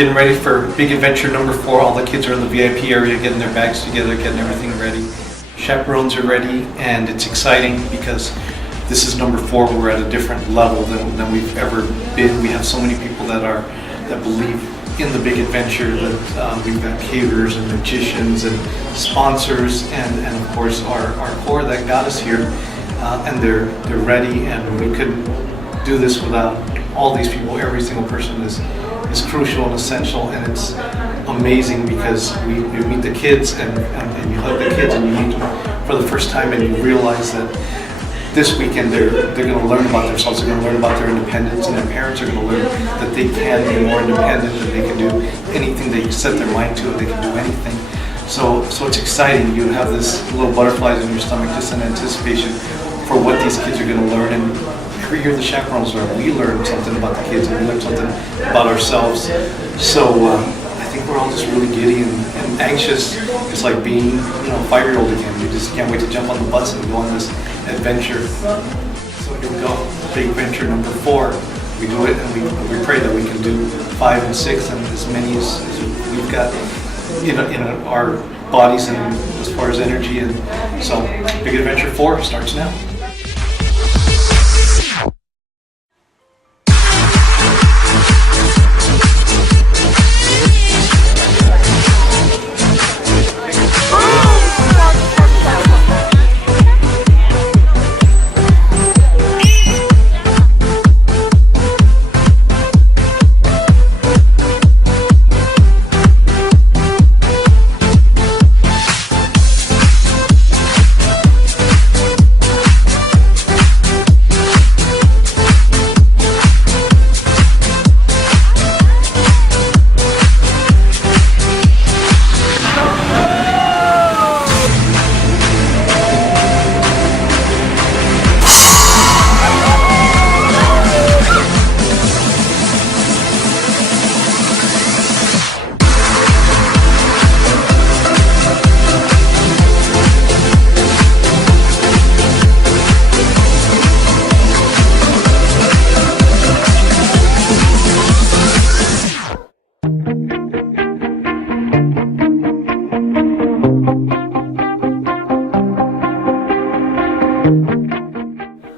getting ready for big adventure number 4. All the kids are in the VIP area getting their bags together, getting everything ready. Chaperones are ready, and it's exciting because this is number 4. We're at a different level than we've ever been. We have so many people that believe in the big adventure, that we've got caterers and magicians and sponsors and of course our core that got us here, and they're ready, and we couldn't do this without all these people. Every single person is crucial and essential, and it's amazing because we meet the kids and you hug the kids and you meet them for the first time, and you realize that this weekend they're going to learn about themselves, they're going to learn about their independence, and their parents are going to learn that they can be more independent, that they can do anything they set their mind to, they can do anything. So it's exciting. You have this little butterflies in your stomach, just in anticipation for what these kids are going to learn. And every year the chaperones learn. We learn something about the kids, and we learn something about ourselves. So I think we're all just really giddy and anxious. It's like being, a 5-year-old again. We just can't wait to jump on the bus and go on this adventure. So here we go, big adventure number 4. We do it, and we pray that we can do 5 and 6 and as many as we've got in our bodies and as far as energy. And so big adventure 4 starts now.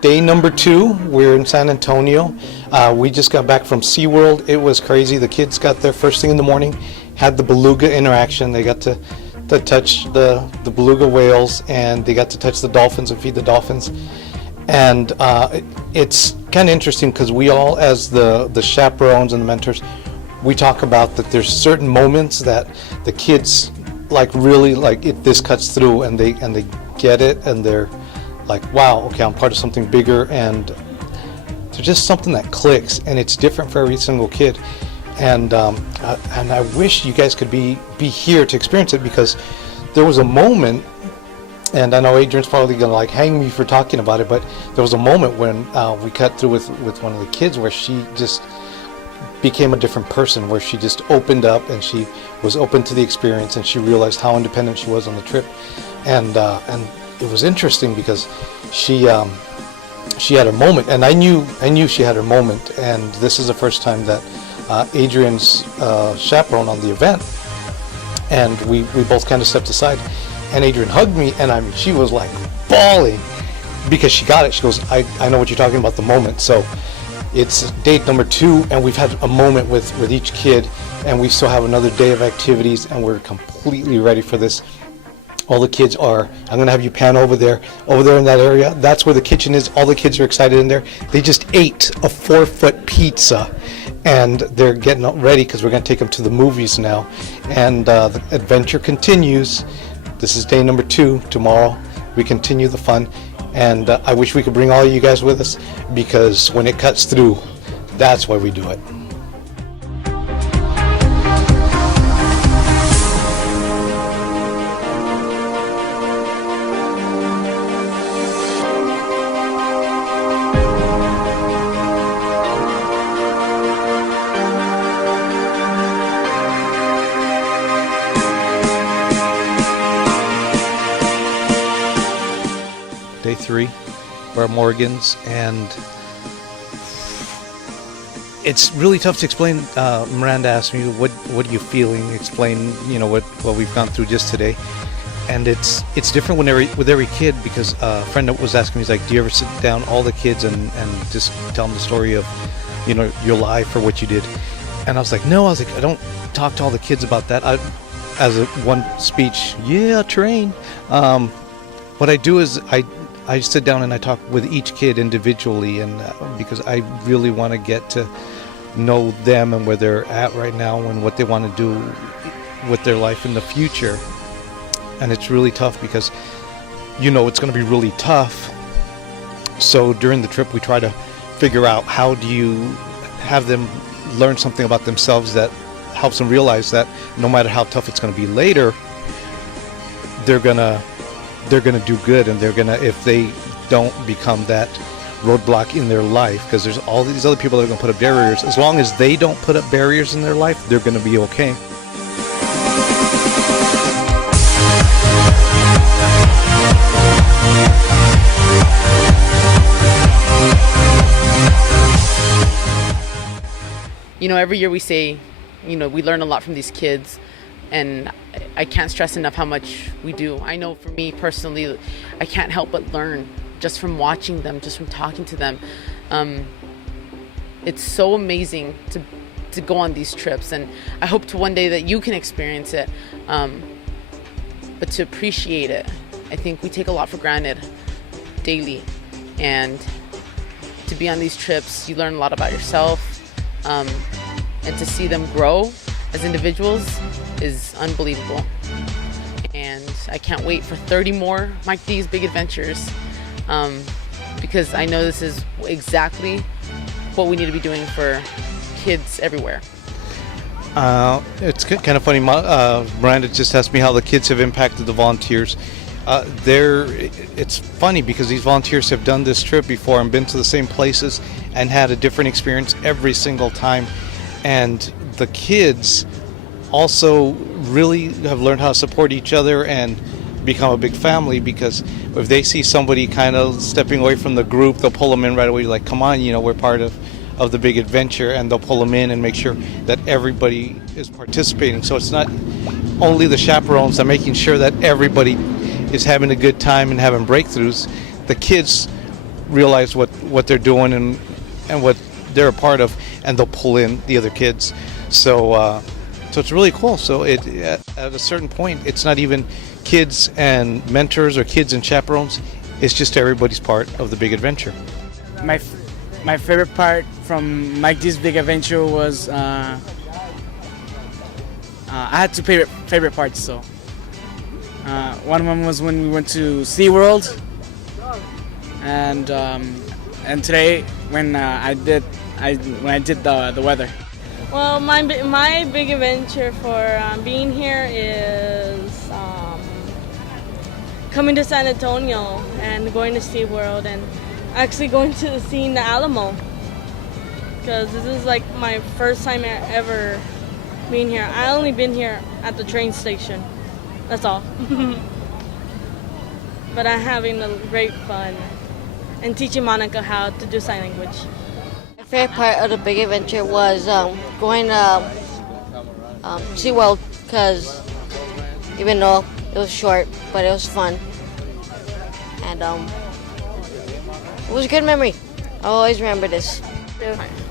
Day number 2, we're in San Antonio. We just got back from SeaWorld. It was crazy. The kids got there first thing in the morning, had the beluga interaction. They got to touch the beluga whales, and they got to touch the dolphins and feed the dolphins. And it's kind of interesting because we all, as the chaperones and the mentors, we talk about that there's certain moments that the kids really this cuts through, and they get it, and they're like, wow, okay, I'm part of something bigger, and there's just something that clicks, and it's different for every single kid. And I wish you guys could be here to experience it, because there was a moment, and I know Adrian's probably gonna hang me for talking about it, but there was a moment when we cut through with one of the kids where she just became a different person, where she just opened up and she was open to the experience, and she realized how independent she was on the trip. And it was interesting because she had her moment, and I knew she had her moment. And this is the first time that Adrian's chaperone on the event, and we both kind of stepped aside, and Adrian hugged me, and she was like bawling because she got it. She goes, I know what you're talking about, the moment. So it's date number 2, and we've had a moment with each kid, and we still have another day of activities, and we're completely ready for this. All the kids are, I'm gonna have you pan over there in that area. That's where the kitchen is. All the kids are excited in there. They just ate a 4-foot pizza, and they're getting ready because we're gonna take them to the movies now. And the adventure continues. This is day number 2. Tomorrow we continue the fun, and I wish we could bring all of you guys with us, because when it cuts through, that's why we do it. Day 3, we're at Morgan's, and it's really tough to explain. Miranda asked me, what are you feeling? Explain, what we've gone through just today. And it's different with every kid, because a friend was asking me, he's like, do you ever sit down all the kids and just tell them the story of, your life or what you did? And I was like, no, I don't talk to all the kids about that. One speech, train. What I do is I sit down and I talk with each kid individually, and because I really want to get to know them and where they're at right now and what they want to do with their life in the future. And it's really tough because it's going to be really tough. So during the trip we try to figure out, how do you have them learn something about themselves that helps them realize that no matter how tough it's going to be later, they're gonna do good, and if they don't become that roadblock in their life, because there's all these other people that are going to put up barriers. As long as they don't put up barriers in their life, they're going to be okay. Every year we say, we learn a lot from these kids, and I can't stress enough how much we do. I know for me personally, I can't help but learn just from watching them, just from talking to them. It's so amazing to go on these trips, and I hope to one day that you can experience it. But to appreciate it, I think we take a lot for granted daily, and to be on these trips, you learn a lot about yourself, and to see them grow as individuals is unbelievable. And I can't wait for 30 more Mike D's Big Adventures, because I know this is exactly what we need to be doing for kids everywhere. It's kind of funny. Miranda just asked me how the kids have impacted the volunteers. It's funny because these volunteers have done this trip before and been to the same places and had a different experience every single time. And the kids also really have learned how to support each other and become a big family, because if they see somebody kind of stepping away from the group, they'll pull them in right away, like, come on, we're part of the big adventure, and they'll pull them in and make sure that everybody is participating. So it's not only the chaperones that are making sure that everybody is having a good time and having breakthroughs. The kids realize what they're doing and what they're a part of, and they'll pull in the other kids. So it's really cool. So at a certain point, it's not even kids and mentors or kids and chaperones. It's just everybody's part of the big adventure. My favorite part from Mike D's Big Adventure was I had two favorite parts. So one of them was when we went to SeaWorld, and today when I did the weather. Well, my big adventure for being here is coming to San Antonio and going to SeaWorld and actually going to seeing the Alamo, because this is like my first time ever being here. I only been here at the train station. That's all. But I'm having a great fun and teaching Monica how to do sign language. My favorite part of the big adventure was going to SeaWorld, because even though it was short, but it was fun. And it was a good memory. I'll always remember this.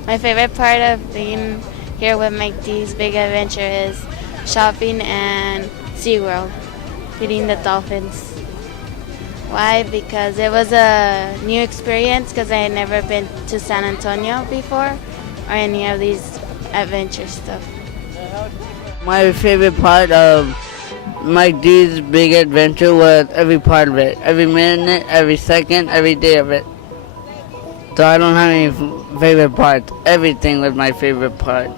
My favorite part of being here with Mike D's Big Adventure is shopping and SeaWorld, feeding the dolphins. Why? Because it was a new experience, because I had never been to San Antonio before or any of these adventure stuff. My favorite part of Mike D's Big Adventure was every part of it, every minute, every second, every day of it. So I don't have any favorite parts. Everything was my favorite part.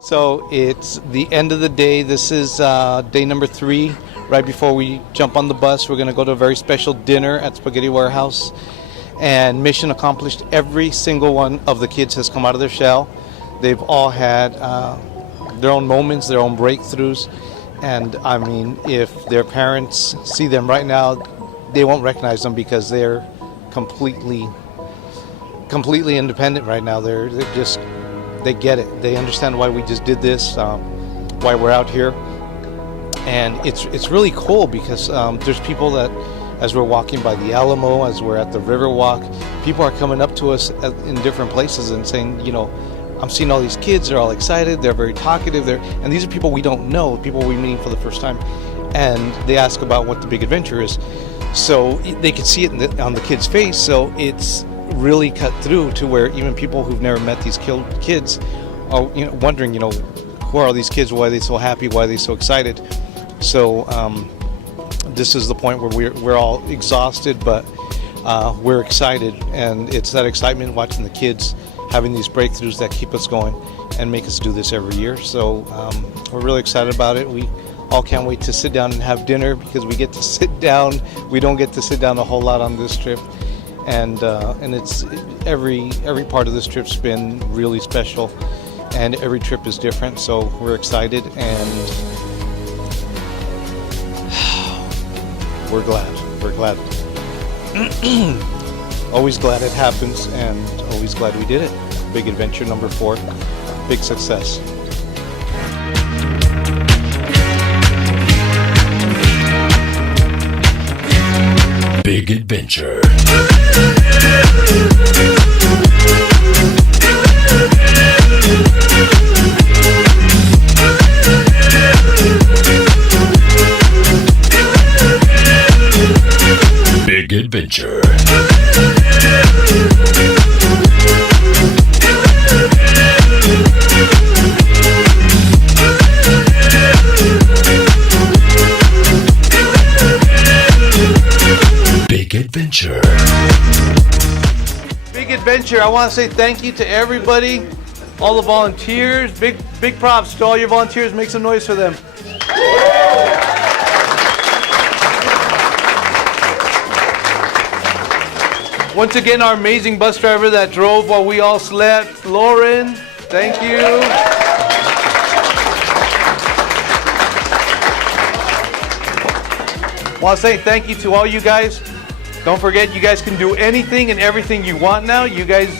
So it's the end of the day. This is day number 3. Right before we jump on the bus, we're going to go to a very special dinner at Spaghetti Warehouse. And mission accomplished. Every single one of the kids has come out of their shell. They've all had their own moments, their own breakthroughs. And I mean, if their parents see them right now, they won't recognize them, because they're completely independent right now. They're just they get it. They understand why we just did this, why we're out here, and it's really cool because there's people that, as we're walking by the Alamo, as we're at the Riverwalk, people are coming up to us in different places and saying, you know, I'm seeing all these kids, they're all excited, they're very talkative, and these are people we don't know, people we're meeting for the first time, and they ask about what the big adventure is. So they can see it on the kids' face, so it's really cut through to where even people who've never met these kids are, you know, wondering, you know, who are these kids, why are they so happy, why are they so excited. So this is the point where we're all exhausted, but we're excited, and it's that excitement watching the kids having these breakthroughs that keep us going and make us do this every year. So we're really excited about it. We all can't wait to sit down and have dinner because we get to sit down. We don't get to sit down a whole lot on this trip, and it's every part of this trip's been really special, and every trip is different. So we're excited, and we're glad. We're glad. Always glad it happens, and always glad we did it. Big adventure number 4, big success. Big adventure. Big adventure. Big adventure. Big adventure. I want to say thank you to everybody, all the volunteers. Big props to all your volunteers. Make some noise for them. Once again, our amazing bus driver that drove while we all slept, Lauren, thank you. Want to say thank you to all you guys. Don't forget, you guys can do anything and everything you want now. You guys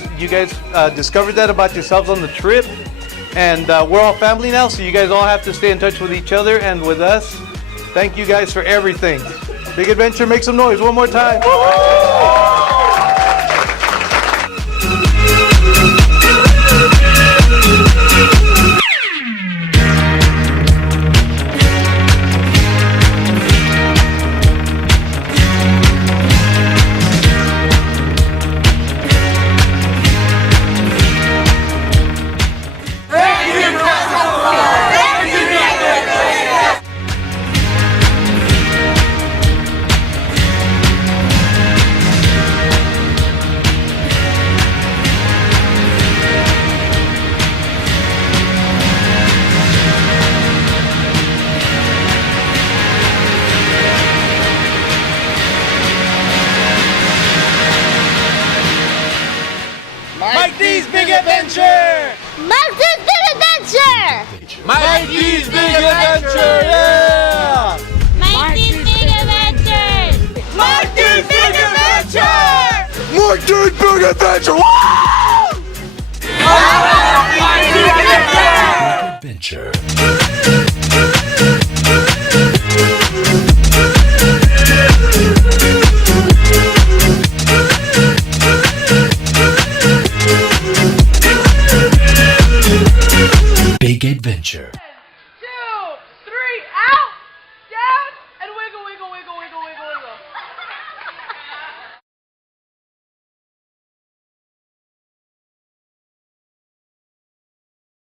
discovered that about yourselves on the trip, and we're all family now, so you guys all have to stay in touch with each other and with us. Thank you guys for everything. Big adventure, make some noise one more time. Mike D's Big Adventure! Mike D's Big Adventure! Mike D's Big Adventure! Yeah! Mike D's Big Adventure! Mike D's Big Adventure! Mike D's Big Adventure! Adventure. Big adventure.